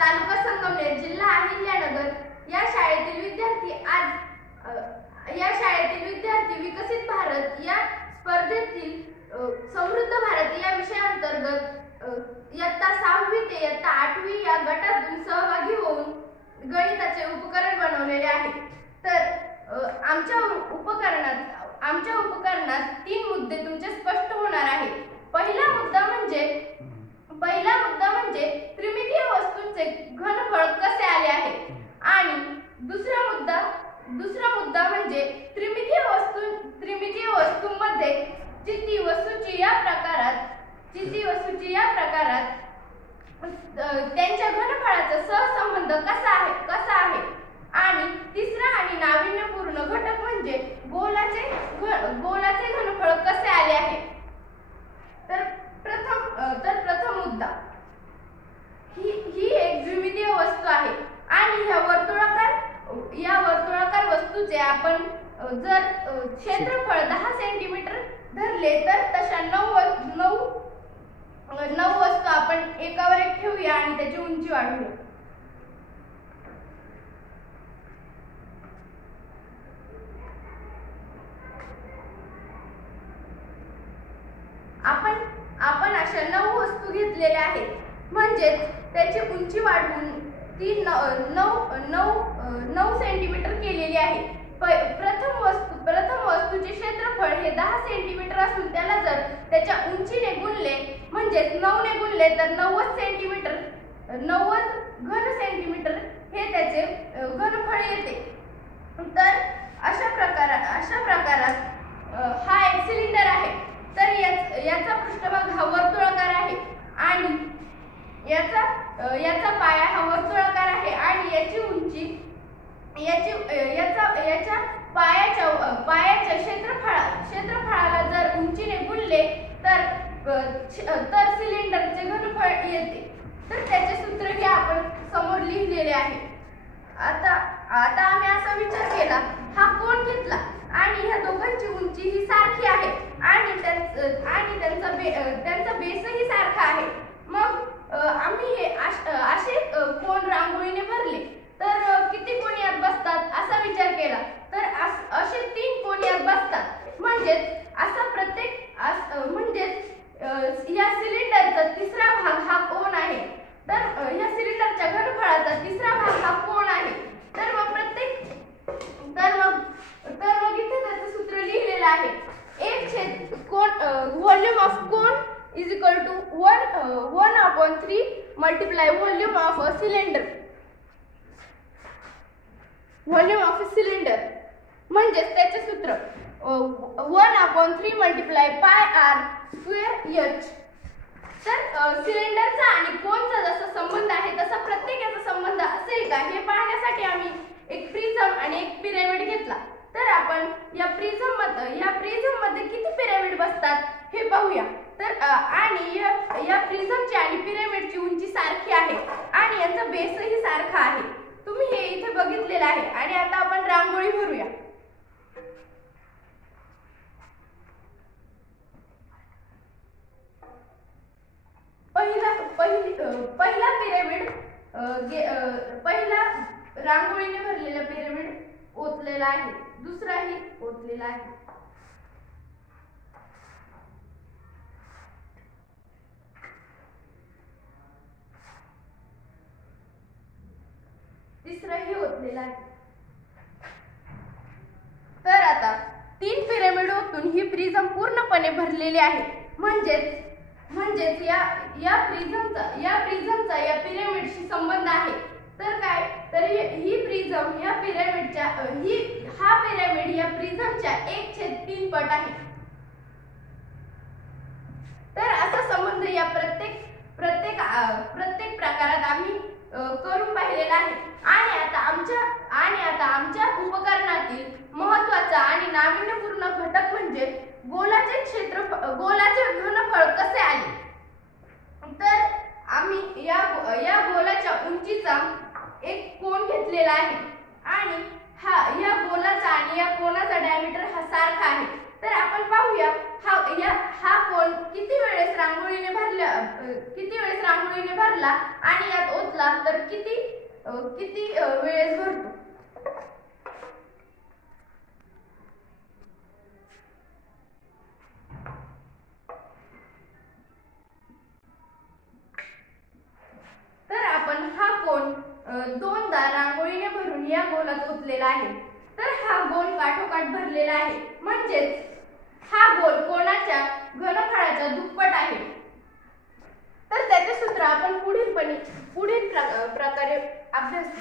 तालुका संगमनेर, जिल्हा अहिल्यानगर या शाळेतील विद्यार्थी विकसित भारत या स्पर्धेतील समृद्ध भारत या विषयाअंतर्गत इयत्ता 6वी ते इयत्ता 8वी या गटातून सहभागी होऊन गणिताचे उपकरण बनवलेले आहे। तर आमच्या उपकरणात 3 मुद्दे तुमचे स्पष्ट होणार आहेत। पहिला मुद्दा म्हणजे त्रिमितीय वस्तूंचे घनफळ कसे आले आहे आणि दुसरा मुद्दा म्हणजे त्रिमितीय वस्तूंमध्ये चिती वस्तूची या प्रकारात त्यांच्या घनफळाचा सहसंबंध कसा आहे आणि तिसरा आणि नाविन्यपूर्ण घटक म्हणजे गोलाचे घनफळ कसे आले आहे। तर प्रथम मुद्दा, ही एक द्विमितीय वस्तू आहे आणि या वर्तुळाकार वस्तूचे आपण जर क्षेत्रफळ 10 सेंटीमीटर धरले तर तशा 9 वस्तू आपण एकावर एक ठेवूया आणि त्याची उंची वाढवूया। आपण अशा 9 वस्तू घेतलेल्या आहेत, म्हणजे त्याची उंची वाढवून ती 9 सेंटीमीटर केलेली आहे। प्रथम वस्तूचे क्षेत्रफळ हे 10 सेंटीमीटर असून त्याला जर त्याच्या उंचीने गुणले म्हणजे 9 ने गुणले तर 90 घन सेंटीमीटर हे त्याचे घनफळ येते। तर अशा प्रकारात हा एक सिलेंडर आहे। तर याचा पृष्ठभाग हा वर्तुळाकार आहे आणि याचा पाया हा वर्तुळाकार आहे आणि याची उंची याच्या पायाच्या क्षेत्रफळाला जर उंचीने गुणले तर सिलेंडरचे घनफळ येते। तर त्याचे सूत्र हे आपण समोर लिहिलेले आहे। आता आम्ही असा विचार केला, हा कोन घेतला आणि ह्या दोघांची उंची ही सारखी आहे आणि त्यांचा बेसही सारखा आहे। मग आम्ही हे असे कोन रांगोळीने भरले तर किती कोन यात बसतात असा विचार केला तर असे 3 कोन यात बसतात। या सिलेंडरचा तिसरा भाग हा कोन आहे। तर या सिलेंडरच्या घनफळाचा तिसरा भाग हा कोन आहे। तर मग इथे त्याचं सूत्र लिहिलेलं आहे, volume of cone is equal to 1/3 multiply volume of a cylinder. Volume of a cylinder म्हणजे त्याचे सूत्र 1/3 मल्टिप्लाय पाय r स्क्वेअर h। तर सिलेंडरचा आणि कोनचा जसा संबंध आहे तसा प्रत्येकाचा संबंध असेल का हे पाहण्यासाठी आम्ही एक प्रिझम आणि एक पिरॅमिड घेतला। तर आपण या प्रिझम मध्ये किती पिरॅमिड बसतात हे पाहूया। तर आणि या प्रिझमची आणि पिरॅमिडची उंची सारखी आहे आणि यांचा बेसही सारखा आहे। तुम्ही हे इथे बघितलेलं आहे आणि आता आपण रांगोळी भरूया। पहिला रांगोळीने भरलेला पिरॅमिड ओतलेला आहे, दुसराही ओतलेला आहे। तिसराही ओतलेला आहे। तर आता 3 पिरॅमिड ओतून ही प्रिझम पूर्णपणे भरलेली आहे। म्हणजेच या प्रिझमचा या पिरॅमिडशी संबंध आहे। तर काय, तर ही प्रिझम या पिरॅमिडच्या हा पिरॅमिड या प्रिझमच्या 1/3 पट आहे। तर असा संबंध या प्रत्येक प्रकारात आम्ही करून पाहिलेला आहे। आणि आता आमच्या उपकरणातील महत्त्वाचा आणि नाविन्यपूर्ण घटक म्हणजे गोलाचे घनफळ कसे आले। तर आम्ही या गोलाच्या उंचीचा एक कोन घेतलेला आहे आणि या गोलाचा आणि या कोनाचा डायमीटर हा सारखा आहे। तर आपण पाहूया हा कोन किती वेळेस रांगोळीने किती वेळेस रांगोळीने भरला आणि यात ओतला तर किती वेळेस भरतो? तर आपण हा कोन दोनदा रांगोळीने भरून या गोलात ओतलेला आहे. तर हा गोल काठोकाठ भरलेला आहे, म्हणजेच हा गोल कोणाच्या घनफळाच्या दुप्पट आहे. तर त्याचे सूत्र आपण पुढील प्रकारे अभ्यासू.